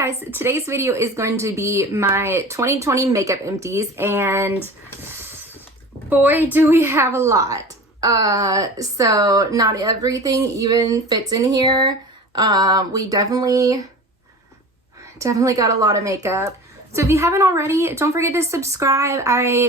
guys, today's video is going to be my 2020 makeup empties, and boy do we have a lot. So not everything even fits in here. We definitely got a lot of makeup. So if you haven't already, don't forget to subscribe.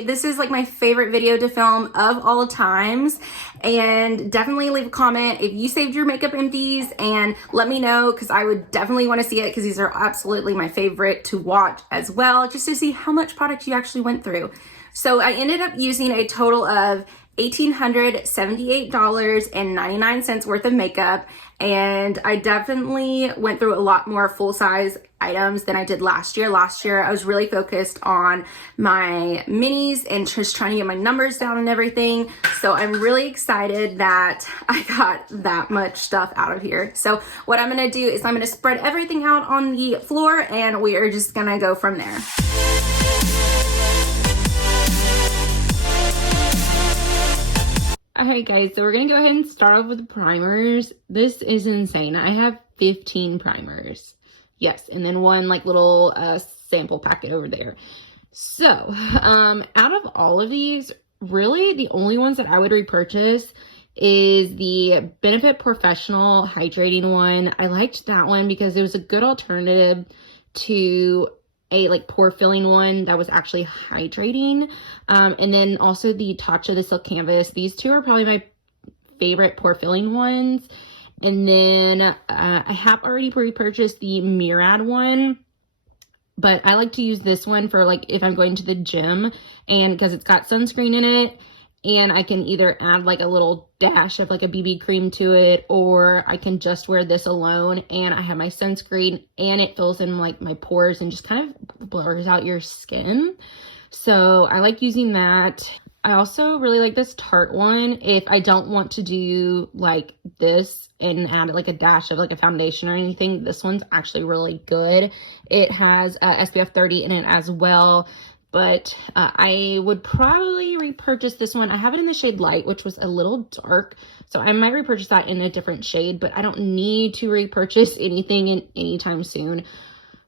This is like my favorite video to film of all times, and definitely leave a comment if you saved your makeup empties and let me know, because I would definitely want to see it, because these are absolutely my favorite to watch as well, just to see how much product you actually went through. So I ended up using a total of $1,878.99 worth of makeup, and I definitely went through a lot more full-size items than I did last year. Last year I was really focused on my minis and just trying to get my numbers down and everything. So I'm really excited that I got that much stuff out of here. So what I'm gonna do is I'm gonna spread everything out on the floor, and we are just gonna go from there. Alright guys, so we're going to go ahead and start off with the primers. This is insane. I have 15 primers. Yes, and then one like little sample packet over there. So, out of all of these, really the only ones that I would repurchase is the Benefit Professional Hydrating one. I liked that one because it was a good alternative to a like pore filling one that was actually hydrating, and then also the Tatcha, the Silk Canvas. These two are probably my favorite pore filling ones. And then I have already repurchased the Murad one, but I like to use this one for like if I'm going to the gym, and because it's got sunscreen in it, and I can either add like a little dash of like a BB cream to it, or I can just wear this alone and I have my sunscreen and it fills in like my pores and just kind of blurs out your skin. So I like using that. I also really like this Tarte one if I don't want to do like this and add like a dash of like a foundation or anything. This one's actually really good. It has SPF 30 in it as well. But I would probably repurchase this one. I have it in the shade Light, which was a little dark, so I might repurchase that in a different shade, but I don't need to repurchase anything anytime soon.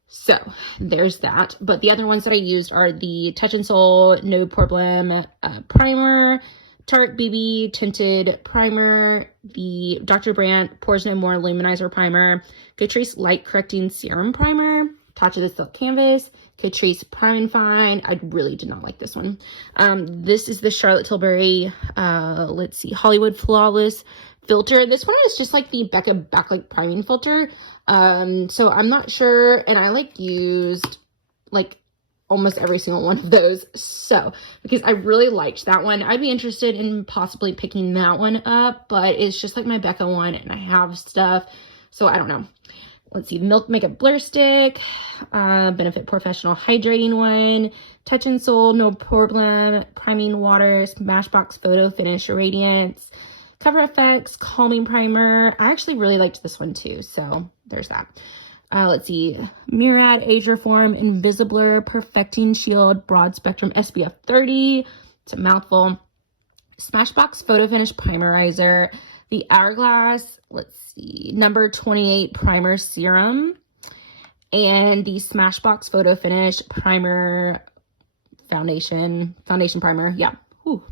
So there's that. But the other ones that I used are the Touch in Sol No Problem Primer, Tarte BB Tinted Primer, the Dr. Brandt Pores No More Luminizer Primer, Catrice Light Correcting Serum Primer, Tatcha the Silk Canvas, Catrice Prime and Fine. I really did not like this one. This is the Charlotte Tilbury, let's see, Hollywood Flawless Filter. This one is just like the Becca Backlight Priming Filter. So I'm not sure, and I like used like almost every single one of those. So, because I really liked that one, I'd be interested in possibly picking that one up, but it's just like my Becca one, and I have stuff, so I don't know. Let's see, Milk Makeup Blur Stick, Benefit Professional Hydrating one, Touch in Sol No Problem Priming Water, Smashbox Photo Finish Radiance, Cover FX Calming Primer. I actually really liked this one too, so there's that. Let's see, Murad Age Reform Invisibler Perfecting Shield Broad Spectrum SPF 30. It's a mouthful. Smashbox Photo Finish Primerizer, the Hourglass, let's see, number 28 Primer Serum, and the Smashbox Photo Finish Primer Foundation Primer. Yeah. Whew.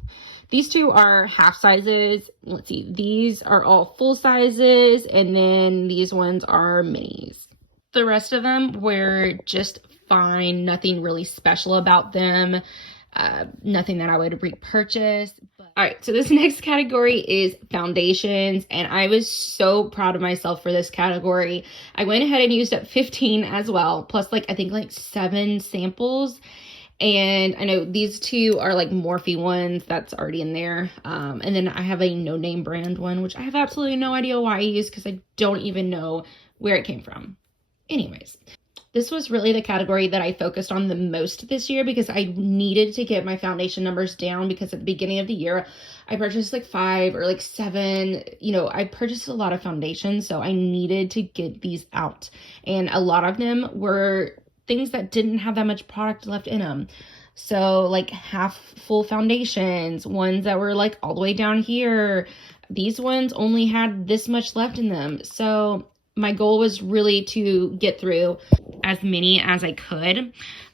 These two are half sizes. Let's see, these are all full sizes, and then these ones are minis. The rest of them were just fine. Nothing really special about them. Nothing that I would repurchase. All right, so this next category is foundations, and I was so proud of myself for this category. I went ahead and used up 15 as well, plus like I think like 7 samples. And I know these two are like Morphe ones that's already in there. And then I have a no-name brand one, which I have absolutely no idea why I use, because I don't even know where it came from. Anyways, this was really the category that I focused on the most this year, because I needed to get my foundation numbers down, because at the beginning of the year, I purchased like 5 or like 7, you know, I purchased a lot of foundations, so I needed to get these out. And a lot of them were things that didn't have that much product left in them. So like half full foundations, ones that were like all the way down here. These ones only had this much left in them. So my goal was really to get through as many as I could.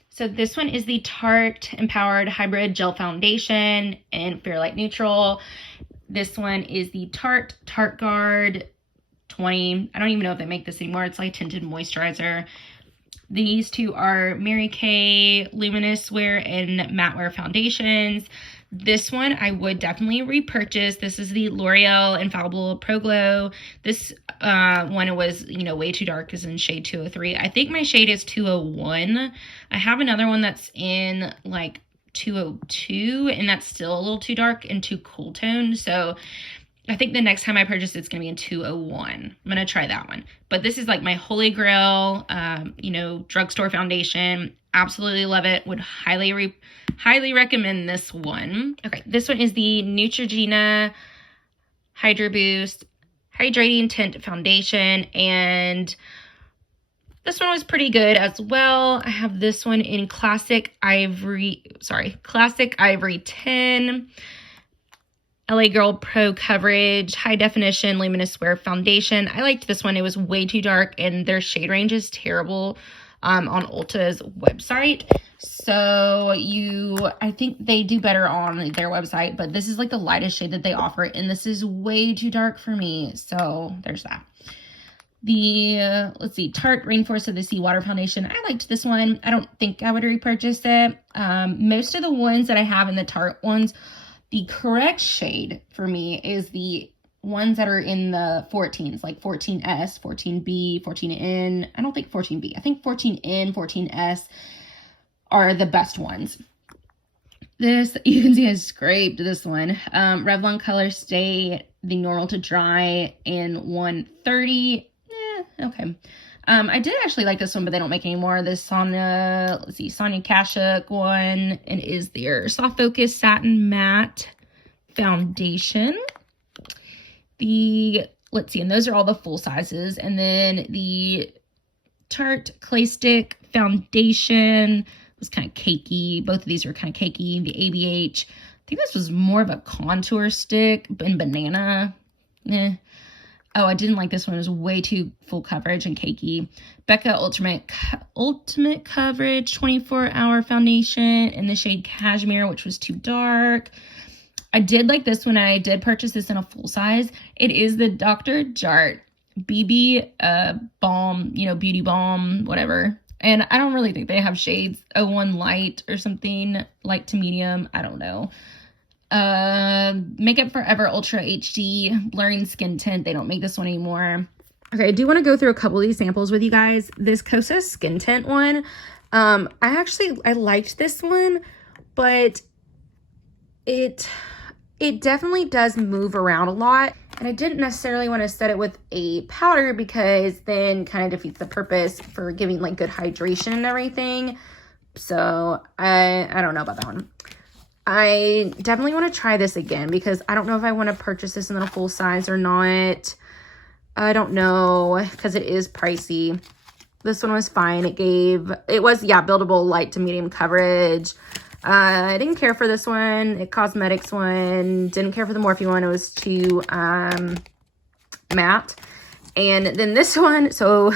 So this one is the Tarte Empowered Hybrid Gel Foundation in Fair Light Neutral. This one is the Tarte Guard 20. I don't even know if they make this anymore. It's like tinted moisturizer. These two are Mary Kay Luminous Wear and Matte Wear foundations. This one I would definitely repurchase. This is the L'Oreal Infallible Pro Glow. This one was, you know, way too dark, is in shade 203. I think my shade is 201. I have another one that's in like 202, and that's still a little too dark and too cool toned. So I think the next time I purchase it's going to be in 201. I'm going to try that one. But this is like my holy grail, you know, drugstore foundation. Absolutely love it. Would highly recommend this one. Okay, this one is the Neutrogena Hydra Boost Hydrating Tint Foundation. And this one was pretty good as well. I have this one in Classic Ivory 10. LA Girl Pro Coverage High Definition Luminous Wear Foundation. I liked this one. It was way too dark and their shade range is terrible on Ulta's website. So I think they do better on their website, but this is like the lightest shade that they offer, and this is way too dark for me. So there's that. The, let's see, Tarte Rainforest of the Seawater Foundation. I liked this one. I don't think I would repurchase it. Most of the ones that I have in the Tarte ones, the correct shade for me is the ones that are in the 14s, like 14S, 14B, 14N. I don't think 14B. I think 14N, 14S are the best ones. This, you can see I scraped this one. Revlon Color Stay, the normal to dry in 130. Okay. I did actually like this one, but they don't make any more. This Sonia Kashuk one, and is their Soft Focus Satin Matte Foundation. Let's see, and those are all the full sizes. And then the Tarte Clay Stick Foundation was kind of cakey. Both of these were kind of cakey. The ABH, I think this was more of a contour stick in banana. Oh, I didn't like this one. It was way too full coverage and cakey. Becca Ultimate Coverage 24-Hour Foundation in the shade Cashmere, which was too dark. I did like this one. I did purchase this in a full size. It is the Dr. Jart BB Balm, you know, Beauty Balm, whatever. And I don't really think they have shades. 01 Light or something, light to medium. I don't know. Makeup Forever Ultra HD Blurring Skin Tint. They don't make this one anymore. Okay, I do want to go through a couple of these samples with you guys. This Kosas Skin Tint one, I liked this one, but it definitely does move around a lot, and I didn't necessarily want to set it with a powder because then kind of defeats the purpose for giving like good hydration and everything. So I don't know about that one. I definitely want to try this again because I don't know if I want to purchase this in a full size or not. I don't know because it is pricey. This one was fine. It was buildable light to medium coverage. I didn't care for this one. Cosmetics one. Didn't care for the Morphe one. It was too matte. And then this one, so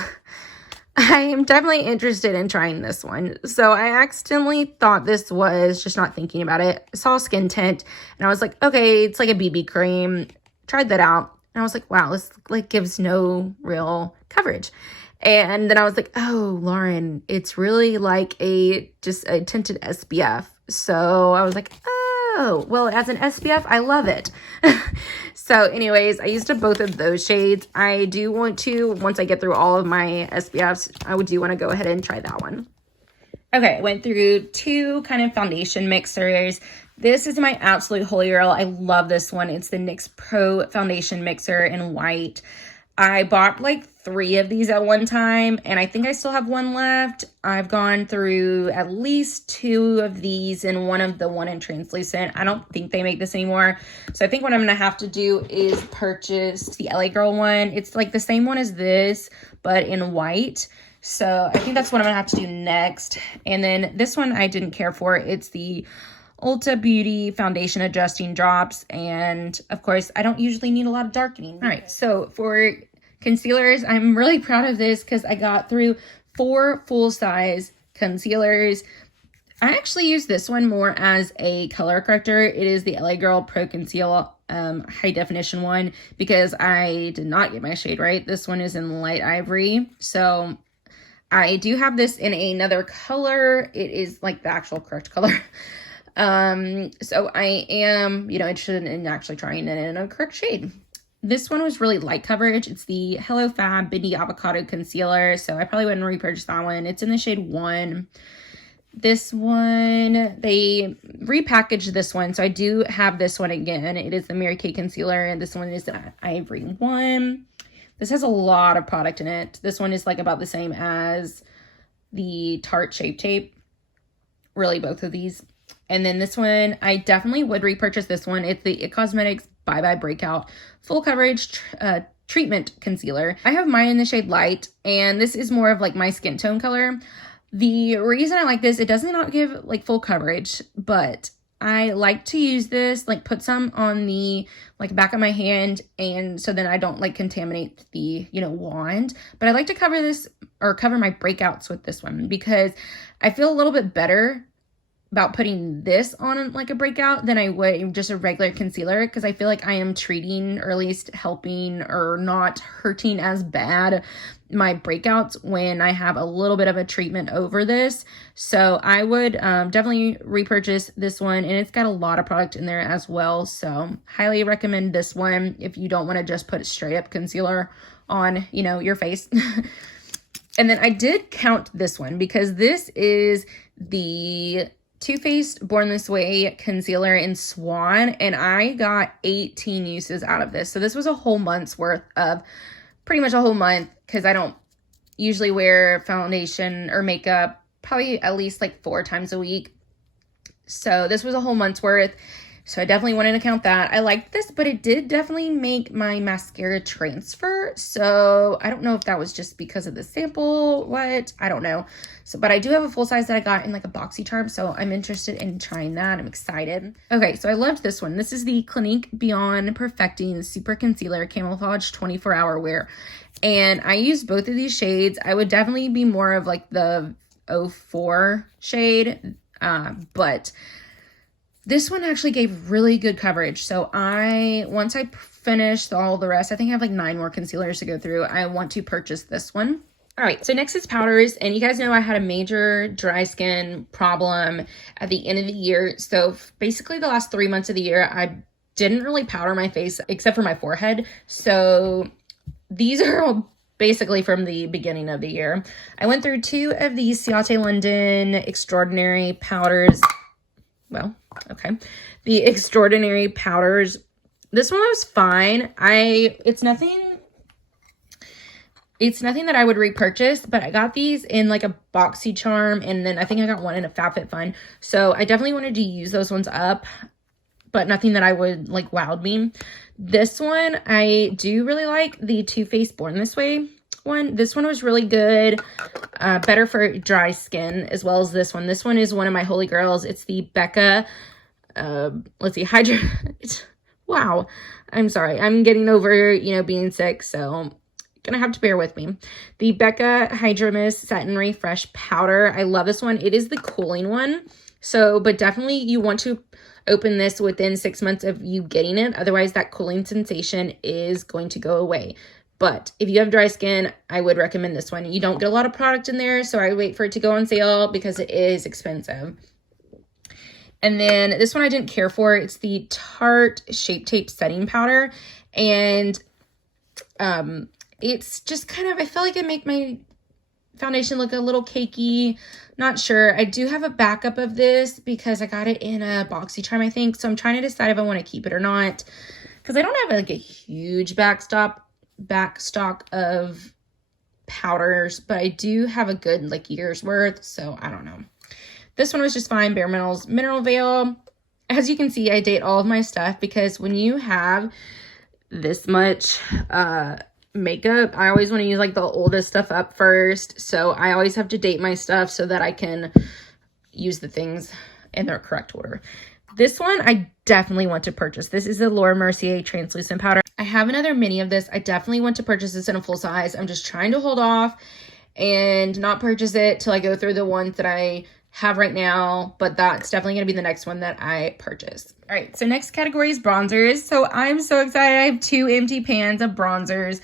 I am definitely interested in trying this one. So I accidentally thought this was, just not thinking about it, I saw Skin Tint and I was like, okay, it's like a BB cream. Tried that out and I was like, wow, this like gives no real coverage. And then I was like, oh, Lauren, it's really like just a tinted SPF. So I was like, oh, well, as an SPF, I love it. So anyways, I used both of those shades. I do want to, once I get through all of my SPFs, I do want to go ahead and try that one. Okay, I went through two kind of foundation mixers. This is my absolute holy grail. I love this one. It's the NYX Pro Foundation Mixer in white. I bought like 3 of these at one time, and I think I still have one left. I've gone through at least 2 of these and one in translucent. I don't think they make this anymore. So I think what I'm going to have to do is purchase the LA Girl one. It's like the same one as this, but in white. So I think that's what I'm going to have to do next. And then this one I didn't care for. It's the Ulta Beauty Foundation Adjusting Drops. And of course, I don't usually need a lot of darkening. All right, so for Concealers, I'm really proud of this because I got through 4 full-size concealers. I actually use this one more as a color corrector. It is the LA Girl Pro Conceal high definition one because I did not get my shade right. This one is in light ivory. So I do have this in another color. It is like the actual correct color. So I am, interested in actually trying it in a correct shade. This one was really light coverage. It's the Hello Fab Bendy Avocado Concealer. So I probably wouldn't repurchase that one. It's in the shade 1. This one, they repackaged this one. So I do have this one again. It is the Mary Kay Concealer. And this one is the Ivory one. This has a lot of product in it. This one is like about the same as the Tarte Shape Tape. Really, both of these. And then this one, I definitely would repurchase this one. It's the It Cosmetics Bye Bye Breakout Full Coverage Treatment Concealer. I have mine in the shade Light, and this is more of like my skin tone color. The reason I like this, it does not give like full coverage, but I like to use this, like put some on the like back of my hand, and so then I don't like contaminate the, wand. But I like to cover this or cover my breakouts with this one because I feel a little bit better about putting this on like a breakout than I would just a regular concealer, because I feel like I am treating, or at least helping or not hurting as bad my breakouts when I have a little bit of a treatment over this. So I would definitely repurchase this one, and it's got a lot of product in there as well. So highly recommend this one if you don't want to just put straight up concealer on, your face. And then I did count this one because this is the Too Faced Born This Way concealer in Swan, and I got 18 uses out of this. So this was a whole month's worth of, pretty much a whole month, because I don't usually wear foundation or makeup probably at least like 4 times a week. So this was a whole month's worth. So I definitely wanted to count that. I liked this, but it did definitely make my mascara transfer. So I don't know if that was just because of the sample, I don't know. So, but I do have a full size that I got in like a boxy charm. So I'm interested in trying that. I'm excited. Okay, so I loved this one. This is the Clinique Beyond Perfecting Super Concealer Camouflage 24-Hour Wear. And I used both of these shades. I would definitely be more of like the 04 shade, but this one actually gave really good coverage. So once I finished all the rest, I think I have like 9 more concealers to go through. I want to purchase this one. All right, so next is powders. And you guys know I had a major dry skin problem at the end of the year. So basically the last 3 months of the year, I didn't really powder my face except for my forehead. So these are all basically from the beginning of the year. I went through 2 of these Ciate London Extraordinary powders. Well, okay. The Extraordinary powders. This one was fine. It's nothing that I would repurchase, but I got these in like a boxy charm, and then I think I got one in a FabFitFun. So I definitely wanted to use those ones up, but nothing that I would like wowed me. This one, I do really like the Too Faced Born This Way one. This one was really good, better for dry skin as well as this one. This one is one of my holy grails. It's the Becca, let's see, Hydra. Wow, I'm sorry. I'm getting over, being sick, so gonna have to bear with me. The Becca Hydra Mist Satin Refresh Powder. I love this one. It is the cooling one. So, but definitely you want to open this within 6 months of you getting it. Otherwise, that cooling sensation is going to go away. But if you have dry skin, I would recommend this one. You don't get a lot of product in there, so I wait for it to go on sale because it is expensive. And then this one I didn't care for. It's the Tarte Shape Tape Setting Powder. And it's just kind of, I feel like it make my foundation look a little cakey. Not sure. I do have a backup of this because I got it in a boxy charm, I think. So I'm trying to decide if I want to keep it or not, because I don't have like a huge backstock of powders, but I do have a good like year's worth, so I don't know. This one was just fine. Bare Minerals Mineral Veil. As you can see, I date all of my stuff because when you have this much makeup, I always want to use like the oldest stuff up first. So I always have to date my stuff so that I can use the things in their correct order. This one I definitely want to purchase. This is the Laura Mercier Translucent Powder. I have another mini of this. I definitely want to purchase this in a full size. I'm just trying to hold off and not purchase it till I go through the ones that I have right now, but that's definitely going to be the next one that I purchase. All right, so next category is bronzers. So I'm so excited. I have 2 empty pans of bronzers.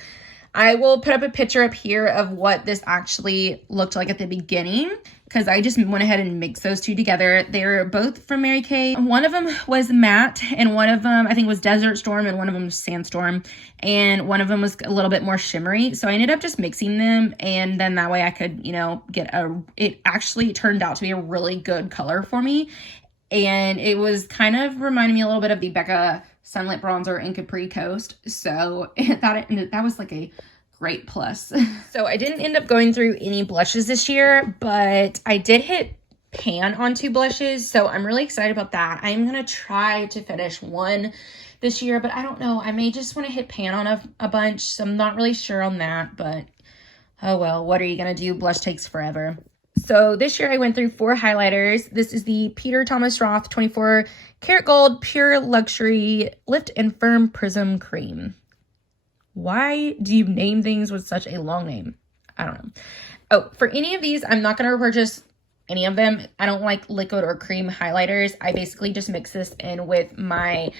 I will put up a picture up here of what this actually looked like at the beginning, because I just went ahead and mixed those 2 together. They're both from Mary Kay. One of them was matte, and one of them I think was Desert Storm, and one of them was Sandstorm, and one of them was a little bit more shimmery. So I ended up just mixing them, and then that way I could, you know, get it actually turned out to be a really good color for me. And it was kind of reminding me a little bit of the Becca Sunlit Bronzer in Capri Coast. So that was like a great plus. So I didn't end up going through any blushes this year, but I did hit pan on 2 blushes. So I'm really excited about that. I'm going to try to finish one this year, but I don't know. I may just want to hit pan on a bunch. So I'm not really sure on that, but oh well, what are you going to do? Blush takes forever. So this year I went through 4 highlighters. This is the Peter Thomas Roth 24 Karat Gold Pure Luxury Lift and Firm Prism Cream. Why do you name things with such a long name? I don't know. Oh, for any of these, I'm not going to repurchase any of them. I don't like liquid or cream highlighters. I basically just mix this in with my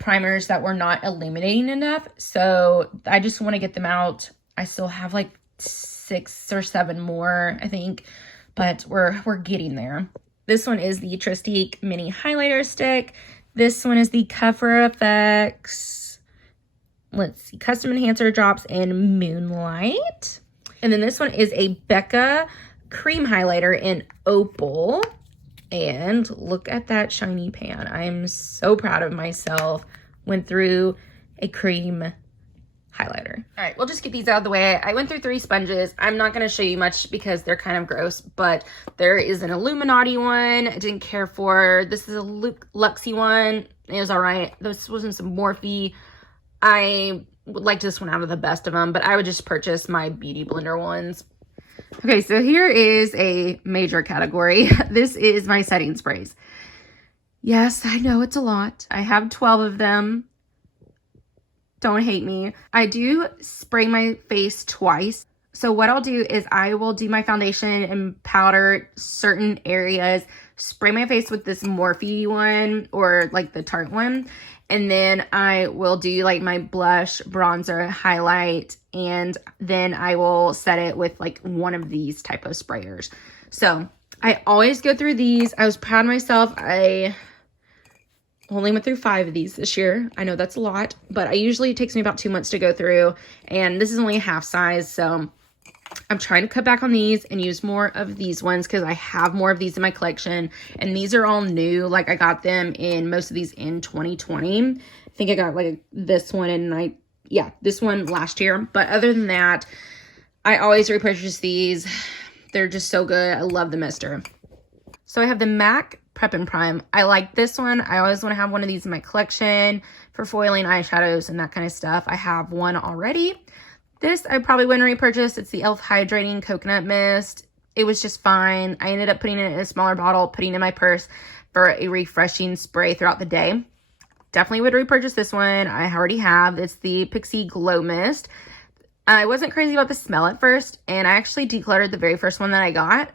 primers that were not illuminating enough. So I just want to get them out. I still have like 6 or 7 more, I think, but we're getting there. This one is the Tristique Mini Highlighter Stick. This one is the Cover FX, let's see, Custom Enhancer Drops and Moonlight. And then this one is a Becca Cream Highlighter in Opal. And look at that shiny pan. I am so proud of myself. Went through a cream highlighter. All right, we'll just get these out of the way. I went through 3 sponges. I'm not going to show you much because they're kind of gross, but there is an Illuminati one I didn't care for. This is a Luxy one. It was all right. This wasn't some Morphe. I would like this one out of the best of them, but I would just purchase my Beauty Blender ones. Okay, so here is a major category. This is my setting sprays. Yes, I know it's a lot. I have 12 of them. Don't hate me. I do spray my face twice. So what I'll do is I will do my foundation and powder certain areas, spray my face with this Morphe one or like the Tarte one. And then I will do like my blush, bronzer, highlight, and then I will set it with like one of these type of sprayers. So I always go through these. I was proud of myself. I only went through 5 of these this year. I know that's a lot, but it takes me about 2 months to go through, and this is only a half size, so I'm trying to cut back on these and use more of these ones because I have more of these in my collection, and these are all new. Like I got them in most of these in 2020. I think I got like this one and this one last year, but other than that, I always repurchase these. They're just so good. I love the mister. So I have the MAC Prep and Prime. I like this one. I always want to have one of these in my collection for foiling eyeshadows and that kind of stuff. I have one already. This I probably wouldn't repurchase. It's the e.l.f. Hydrating Coconut Mist. It was just fine. I ended up putting it in a smaller bottle, putting it in my purse for a refreshing spray throughout the day. Definitely would repurchase this one. I already have. It's the Pixie Glow Mist. I wasn't crazy about the smell at first, and I actually decluttered the very first one that I got,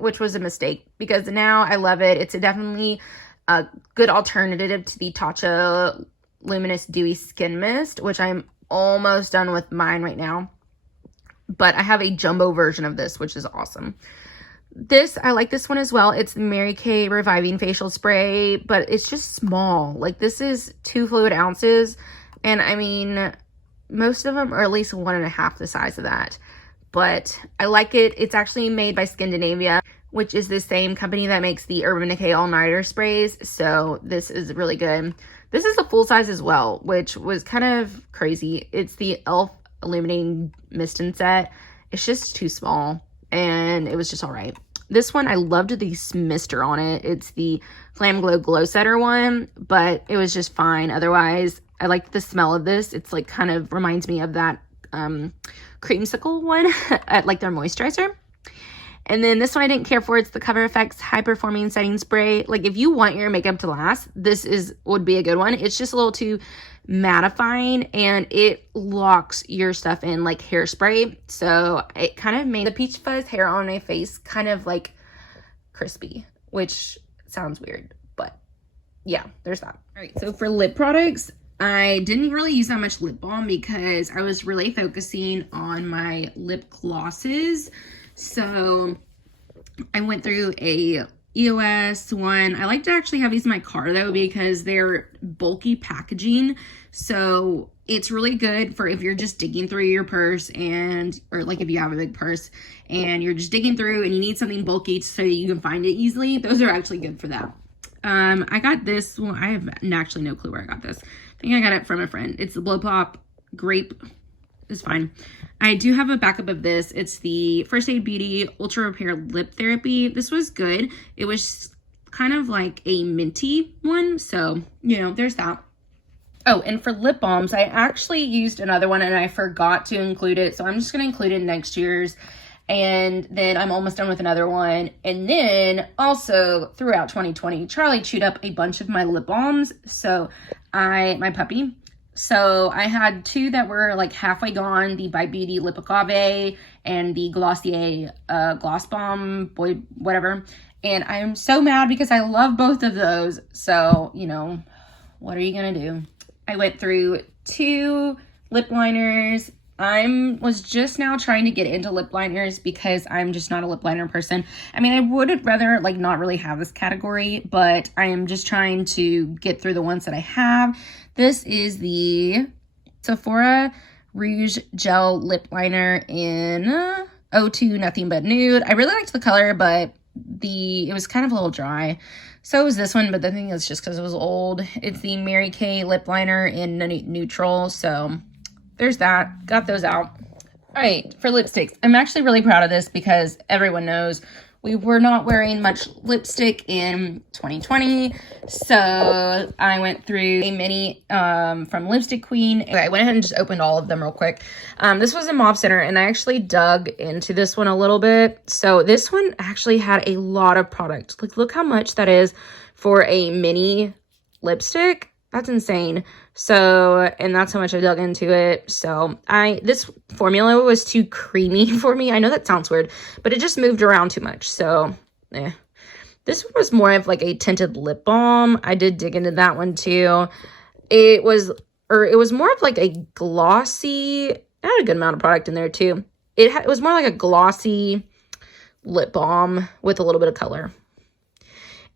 which was a mistake because now I love it. It's definitely a good alternative to the Tatcha Luminous Dewy Skin Mist, which I'm almost done with mine right now. But I have a jumbo version of this, which is awesome. I like this one as well. It's the Mary Kay Reviving Facial Spray, but it's just small. Like this is 2 fluid ounces, and I mean, most of them are at least 1.5 the size of that. But I like it. It's actually made by Scandinavia, which is the same company that makes the Urban Decay All Nighter sprays. So this is really good. This is a full size as well, which was kind of crazy. It's the e.l.f. Illuminating Misting Set. It's just too small, and it was just all right. This one, I loved the mister on it. It's the Glam Glow Glow Setter one, but it was just fine. Otherwise, I liked the smell of this. It's like kind of reminds me of that creamsicle one at like their moisturizer. And then this one I didn't care for. It's the Cover FX High Performing Setting Spray. Like if you want your makeup to last, this would be a good one. It's just a little too mattifying, and it locks your stuff in like hairspray. So it kind of made the peach fuzz hair on my face kind of like crispy, which sounds weird, but yeah, there's that. All right, so for lip products, I didn't really use that much lip balm because I was really focusing on my lip glosses. So I went through a EOS one. I like to actually have these in my car though because they're bulky packaging. So it's really good for if you're just digging through your purse or like if you have a big purse and you're just digging through and you need something bulky so you can find it easily. Those are actually good for that. I got this one. I have actually no clue where I got this. I think I got it from a friend. It's the Blow Pop Grape. It's fine. I do have a backup of this. It's the First Aid Beauty Ultra Repair Lip Therapy. This was good. It was kind of like a minty one. So, you know, there's that. Oh, and for lip balms, I actually used another one and I forgot to include it. So I'm just going to include it in next year's. And then I'm almost done with another one. And then also throughout 2020, Charlie chewed up a bunch of my lip balms. So my puppy. So I had two that were like halfway gone, the By Beauty Lip Agave and the Glossier Gloss Bomb, boy, whatever. And I'm so mad because I love both of those. So, you know, what are you going to do? I went through 2 lip liners. I was just now trying to get into lip liners because I'm just not a lip liner person. I mean, I would rather like not really have this category, but I am just trying to get through the ones that I have. This is the Sephora Rouge Gel Lip Liner in 02 Nothing But Nude. I really liked the color, but it was kind of a little dry. So was this one, but the thing is just because it was old. It's the Mary Kay Lip Liner in Neutral, so there's that. Got those out. All right, for lipsticks, I'm actually really proud of this because everyone knows we were not wearing much lipstick in 2020. So I went through a mini from Lipstick Queen. Okay, I went ahead and just opened all of them real quick. This was in Mauve Center, and I actually dug into this one a little bit. So this one actually had a lot of product. Like, look how much that is for a mini lipstick. That's insane. So, and that's how much I dug into it. So this formula was too creamy for me. I know that sounds weird, but it just moved around too much. So, this one was more of like a tinted lip balm. I did dig into that one too. It was more of like a glossy, it had a good amount of product in there too. It was more like a glossy lip balm with a little bit of color.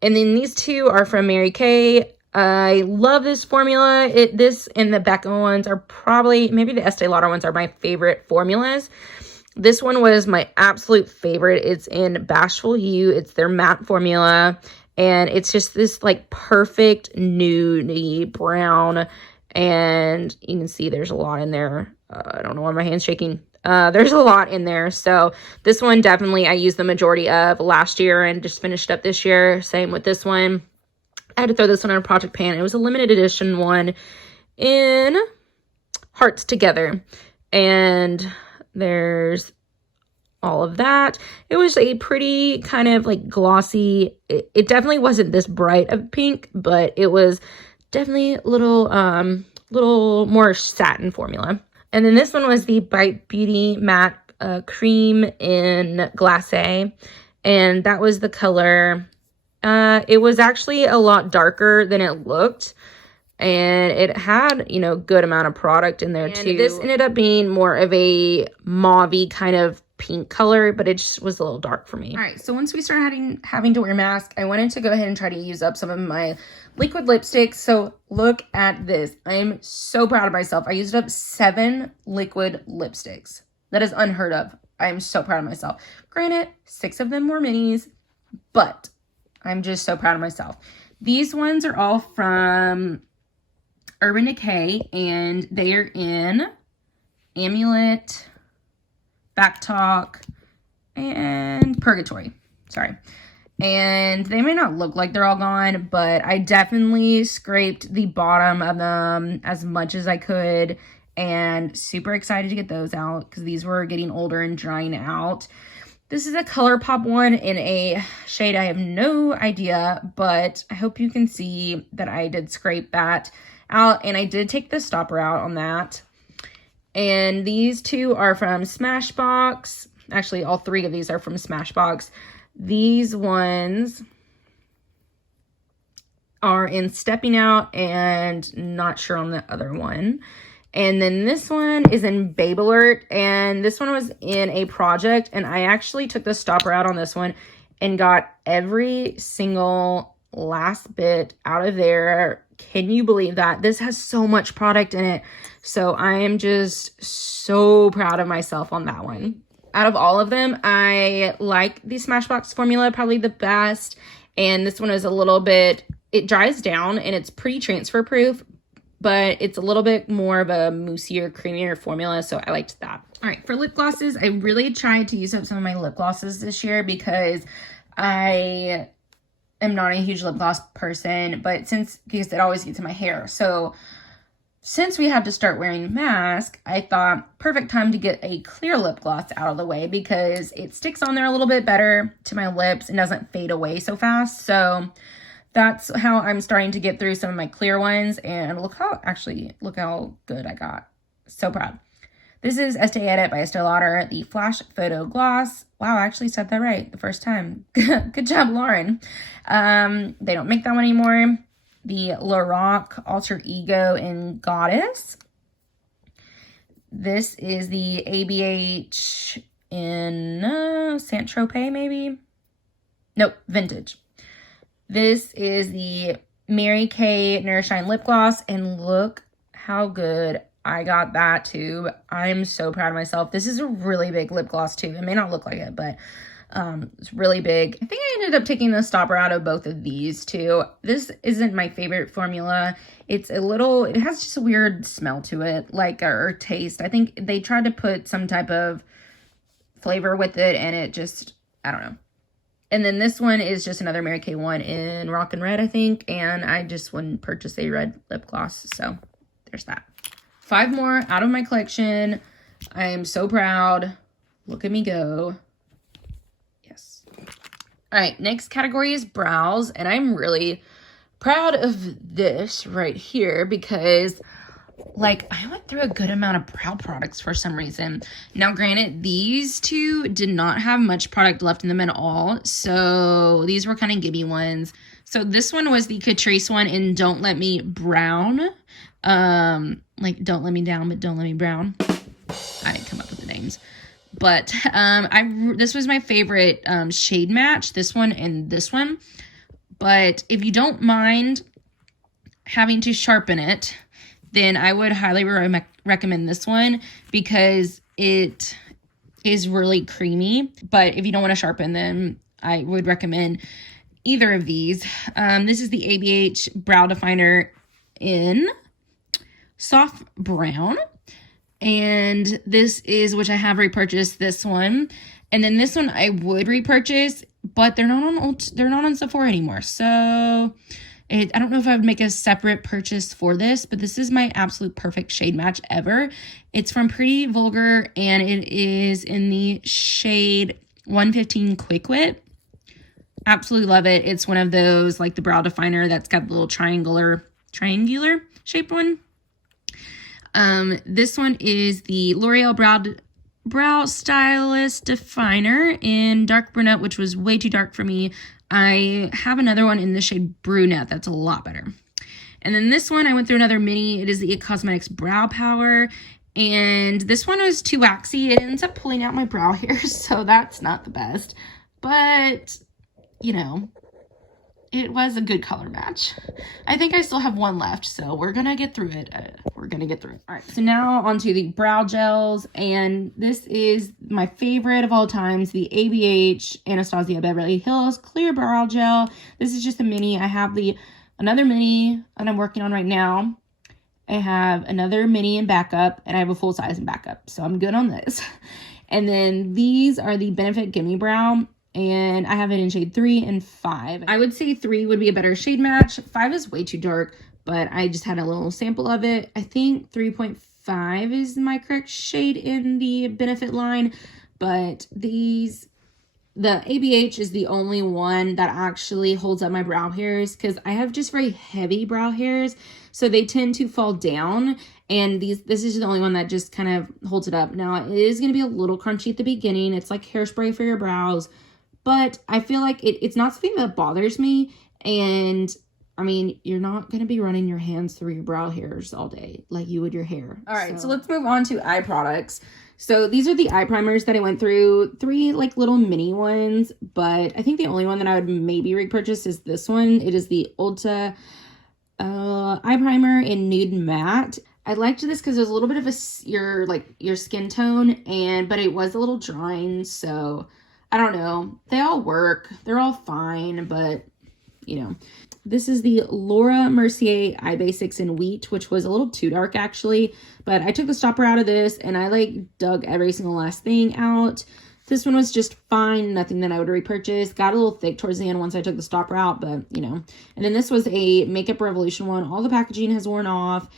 And then these two are from Mary Kay. I love this formula. This and the Becca ones are probably, maybe the Estee Lauder ones are my favorite formulas. This one was my absolute favorite. It's in Bashful You. It's their matte formula. And it's just this like perfect nudie brown. And you can see there's a lot in there. I don't know why my hand's shaking. There's a lot in there. So this one definitely I used the majority of last year and just finished up this year. Same with this one. I had to throw this one on a project pan. It was a limited edition one in Hearts Together. And there's all of that. It was a pretty kind of like glossy. It definitely wasn't this bright of pink, but it was definitely a little more satin formula. And then this one was the Bite Beauty Matte Cream in Glacé. And that was the color. It was actually a lot darker than it looked, and it had, you know, good amount of product in there too. This ended up being more of a mauve-y kind of pink color, but it just was a little dark for me. All right, so once we started having to wear masks, I wanted to go ahead and try to use up some of my liquid lipsticks. So look at this. I'm so proud of myself. I used up 7 liquid lipsticks. That is unheard of. I'm so proud of myself. Granted, 6 of them were minis, but I'm just so proud of myself. These ones are all from Urban Decay, and they are in Amulet, Back Talk, and Purgatory. Sorry. And they may not look like they're all gone, but I definitely scraped the bottom of them as much as I could, and super excited to get those out because these were getting older and drying out. This is a Colourpop one in a shade I have no idea, but I hope you can see that I did scrape that. out, and I did take the stopper out on that. And these two are from Smashbox. Actually, all three of these are from Smashbox. These ones are in Stepping Out and not sure on the other one. And then this one is in Babe Alert, and this one was in a project, and I actually took the stopper out on this one and got every single last bit out of there. Can you believe that? This has so much product in it. So I am just so proud of myself on that one. Out of all of them, I like the Smashbox formula probably the best. And this one is a little bit, it dries down and it's pretty transfer proof, but it's a little bit more of a moussier, creamier formula, so I liked that. All right, for lip glosses, I really tried to use up some of my lip glosses this year because I am not a huge lip gloss person, but because it always gets in my hair. So since we have to start wearing masks, I thought perfect time to get a clear lip gloss out of the way because it sticks on there a little bit better to my lips and doesn't fade away so fast. So that's how I'm starting to get through some of my clear ones. And look how good I got. So proud. This is Estee Edit by Estee Lauder, the Flash Photo Gloss. Wow, I actually said that right the first time. Good job, Lauren. They don't make that one anymore. The Lorac Alter Ego in Goddess. This is the ABH in Saint Tropez, maybe? Nope, Vintage. This is the Mary Kay Nourishine Lip Gloss, and look how good I got that tube. I'm so proud of myself. This is a really big lip gloss tube. It may not look like it, but it's really big. I think I ended up taking the stopper out of both of these too. This isn't my favorite formula. It has just a weird smell to it, or taste. I think they tried to put some type of flavor with it, and it just, I don't know. And then this one is just another Mary Kay one in Rock and Red, I think. And I just wouldn't purchase a red lip gloss. So there's that. 5 more out of my collection. I am so proud. Look at me go. Yes. All right, next category is brows. And I'm really proud of this right here because I went through a good amount of brow products for some reason. Now, granted, these two did not have much product left in them at all. So these were kind of gibby ones. So this one was the Catrice one in Don't Let Me Brown. Don't let me down, but don't let me brown. I didn't come up with the names. But this was my favorite shade match, this one and this one. But if you don't mind having to sharpen it, then I would highly recommend this one because it is really creamy. But if you don't want to sharpen them, I would recommend either of these. This is the ABH Brow Definer in Soft Brown. And this is, which I have repurchased this one. And then this one I would repurchase, but they're not on Sephora anymore. So I don't know if I would make a separate purchase for this, but this is my absolute perfect shade match ever. It's from Pretty Vulgar, and it is in the shade 115 Quick Wit. Absolutely love it. It's one of those, the brow definer that's got the little triangular shaped one. This one is the L'Oreal Brow Stylist Definer in Dark Brunette, which was way too dark for me. I have another one in the shade Brunette that's a lot better. And then this one, I went through another mini. It is the It Cosmetics Brow Power. And this one was too waxy. It ends up pulling out my brow hairs, so that's not the best. But, it was a good color match. I think I still have one left, so we're going to get through it. All right, so now onto the brow gels. And this is my favorite of all times, the ABH Anastasia Beverly Hills Clear Brow Gel. This is just a mini. I have another mini that I'm working on right now. I have another mini in backup, and I have a full size in backup. So I'm good on this. And then these are the Benefit Gimme Brow. And I have it in shade 3 and 5. I would say 3 would be a better shade match. 5 is way too dark, but I just had a little sample of it. I think 3.5 is my correct shade in the Benefit line, but these The ABH is the only one that actually holds up my brow hairs because I have just very heavy brow hairs, so they tend to fall down, and this is the only one that just kind of holds it up. Now, it is going to be a little crunchy at the beginning. It's like hairspray for your brows, but I feel like it's not something that bothers me, and I mean, you're not going to be running your hands through your brow hairs all day like you would your hair. All right, so let's move on to eye products. So these are the eye primers that I went through, 3 like little mini ones, but I think the only one that I would maybe repurchase is this one. It is the Ulta eye primer in Nude Matte. I liked this because it was a little bit of your skin tone, but it was a little drying, so I don't know. They all work. They're all fine, but you know. This is the Laura Mercier Eye Basics in Wheat, which was a little too dark actually, but I took the stopper out of this and I like dug every single last thing out. This one was just fine, nothing that I would repurchase. Got a little thick towards the end once I took the stopper out, but you know. And then this was a Makeup Revolution one. All the packaging has worn off.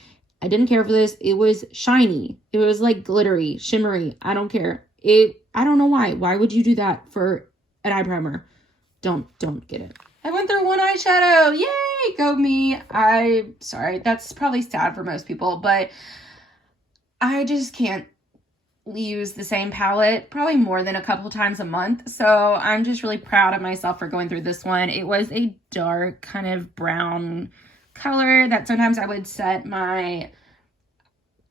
I didn't care for this. It was shiny. It was like glittery, shimmery. I don't care. I don't know why. Why would you do that for an eye primer? Don't get it. I went through one eyeshadow. Yay, go me. Sorry, that's probably sad for most people, but I just can't use the same palette probably more than a couple times a month. So I'm just really proud of myself for going through this one. It was a dark kind of brown color that sometimes I would set my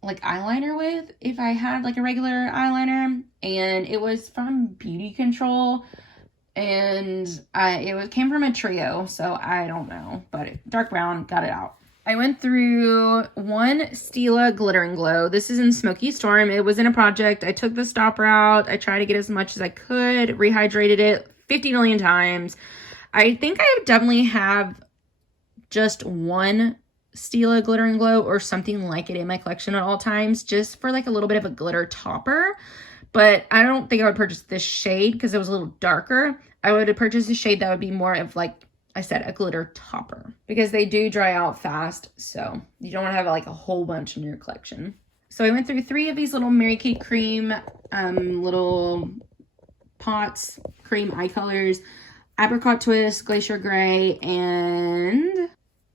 like eyeliner with if I had like a regular eyeliner, and it was from Beauty Control. And it came from a trio, so I don't know, but dark brown, got it out. I went through one Stila Glitter and Glow. This is in Smoky Storm. It was in a project. I took the stopper out. I tried to get as much as I could, rehydrated it 50 million times. I think I definitely have just one Stila Glitter and Glow or something like it in my collection at all times, just for like a little bit of a glitter topper. But I don't think I would purchase this shade because it was a little darker. I would have purchased a shade that would be more of, like I said, a glitter topper. Because they do dry out fast, so you don't want to have like a whole bunch in your collection. So I went through 3 of these little Mary Kay cream, little pots, cream eye colors. Apricot Twist, Glacier Gray, and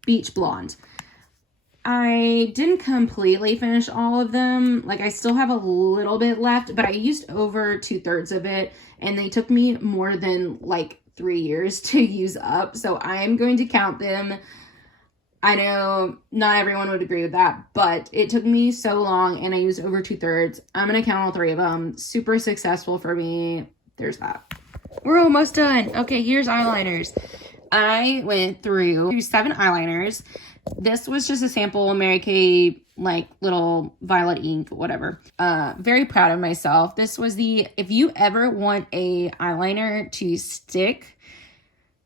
Beach Blonde. I didn't completely finish all of them. Like, I still have a little bit left, but I used over 2/3 of it, and they took me more than like 3 years to use up. So I'm going to count them. I know not everyone would agree with that, but it took me so long and I used over 2/3. I'm going to count all 3 of them. Super successful for me. There's that. We're almost done. Okay, here's eyeliners. I went through 7 eyeliners. This was just a sample Mary Kay, like, little violet ink, whatever. Very proud of myself. This was if you ever want a eyeliner to stick,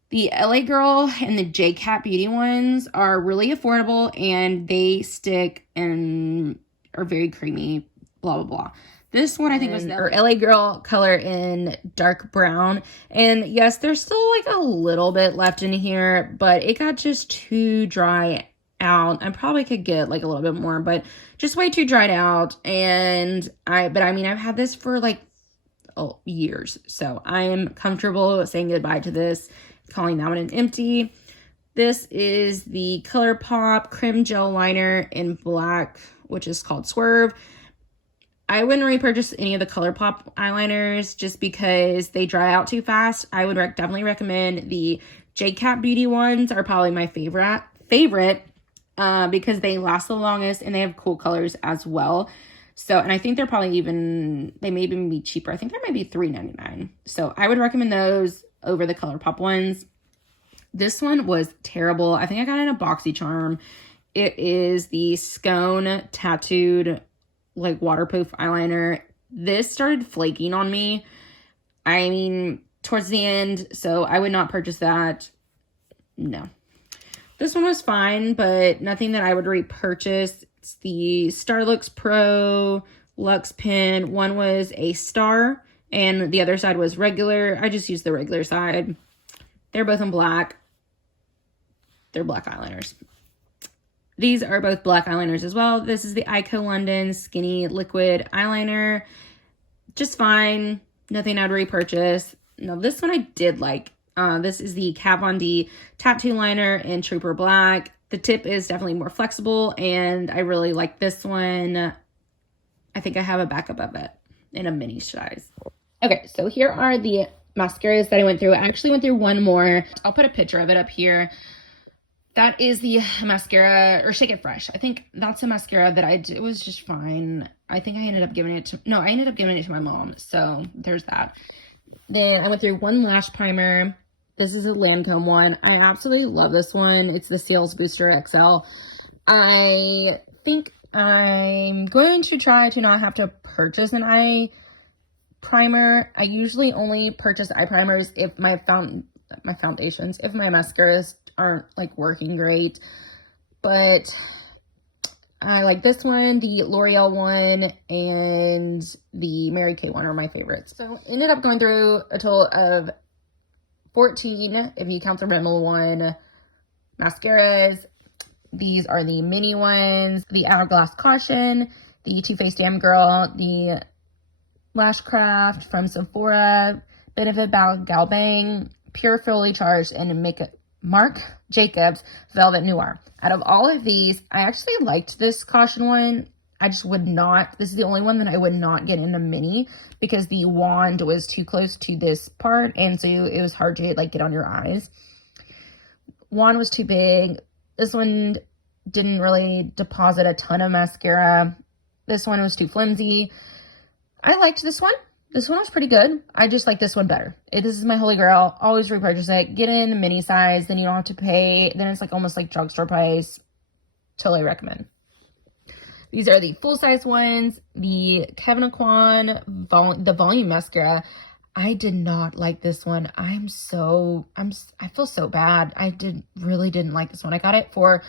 the LA Girl and the J-Cat Beauty ones are really affordable, and they stick and are very creamy, blah, blah, blah. This one I think was the LA Girl color in dark brown. And yes, there's still like a little bit left in here, but it got just too dry out. I probably could get like a little bit more, but just way too dried out. And I mean, I've had this for like years. So I am comfortable saying goodbye to this, calling that one an empty. This is the Colourpop Creme Gel Liner in black, which is called Swerve. I wouldn't repurchase any of the Colourpop eyeliners just because they dry out too fast. I would definitely recommend the J-Cat Beauty ones are probably my favorite because they last the longest and they have cool colors as well. So, and I think they're probably they may even be cheaper. I think they might be $3.99. So I would recommend those over the Colourpop ones. This one was terrible. I think I got it in a BoxyCharm. It is the Scone Tattooed like waterproof eyeliner. This started flaking on me, I mean, towards the end, so I would not purchase that. No. This one was fine, but nothing that I would repurchase. It's the Starlux Pro Luxe Pen. One was a star, and the other side was regular. I just used the regular side. They're both in black. They're black eyeliners. These are both black eyeliners as well. This is the Ico London Skinny Liquid Eyeliner. Just fine. Nothing I'd repurchase. Now this one I did like. This is the Kat Von D Tattoo Liner in Trooper Black. The tip is definitely more flexible, and I really like this one. I think I have a backup of it in a mini size. Okay, so here are the mascaras that I went through. I actually went through one more. I'll put a picture of it up here. That is the mascara, or Shake It Fresh. I think that's a mascara that I did. It was just fine. I think I ended up giving it to, no, I ended up giving it to my mom. So there's that. Then I went through one lash primer. This is a Lancome one. I absolutely love this one. It's the Sales Booster XL. I think I'm going to try to not have to purchase an eye primer. I usually only purchase eye primers if my foundations, if my mascaras aren't like working great. But I like this one, the L'Oreal one, and the Mary Kay one are my favorites. So ended up going through a total of 14, if you count the Rimmel one, mascaras. These are the mini ones, the Hourglass Caution, the Too Faced Damn Girl, the Lash Craft from Sephora, Benefit Gal Bang, Pure Fully Charged, and Marc Jacobs Velvet Noir. Out of all of these, I actually liked this Caution one. I just would not, this is the only one that I would not get in a mini because the wand was too close to this part, and so it was hard to like get on your eyes. Wand was too big. This one didn't really deposit a ton of mascara. This one was too flimsy. I liked this one. This one was pretty good. I just like this one better. This is my holy grail. Always repurchase it. Get it in a mini size. Then you don't have to pay. Then it's like almost like drugstore price. Totally recommend. These are the full-size ones. The Kevyn Aucoin, the volume mascara. I did not like this one. I feel so bad. I really didn't like this one. I got it through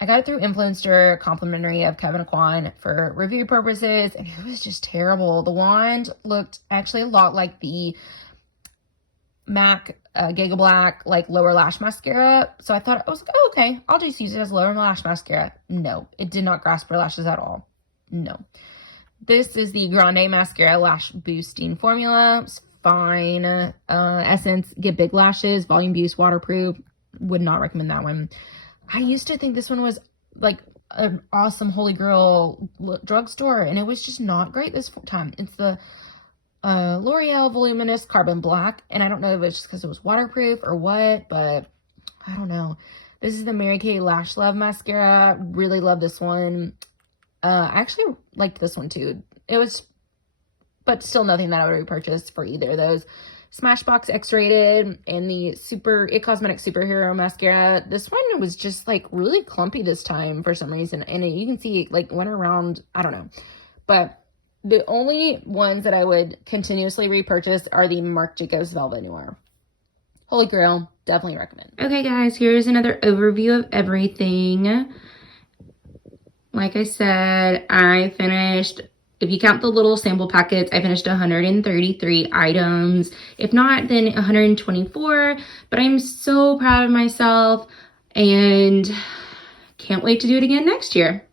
Influencer, complimentary of Kevyn Aucoin for review purposes, and it was just terrible. The wand looked actually a lot like the MAC Giga Black, like lower lash mascara. So I was like, oh, okay, I'll just use it as lower lash mascara. No, it did not grasp her lashes at all. No. This is the Grande Mascara Lash Boosting Formula. It's fine. Essence, Get Big Lashes, Volume Boost, Waterproof. Would not recommend that one. I used to think this one was like an awesome holy grail drugstore, and it was just not great this time. It's the L'Oreal Voluminous Carbon Black, and I don't know if it's just because it was waterproof or what, but I don't know. This is the Mary Kay Lash Love Mascara. Really love this one. I actually liked this one too. But still nothing that I would repurchase for either of those. Smashbox X-Rated and the It Cosmetics Superhero Mascara. This one was just like really clumpy this time for some reason. And you can see it like went around, I don't know. But the only ones that I would continuously repurchase are the Marc Jacobs Velvet Noir. Holy grail, definitely recommend. Okay guys, here's another overview of everything. Like I said, I finished, if you count the little sample packets, I finished 133 items. If not, then 124. But I'm so proud of myself and can't wait to do it again next year.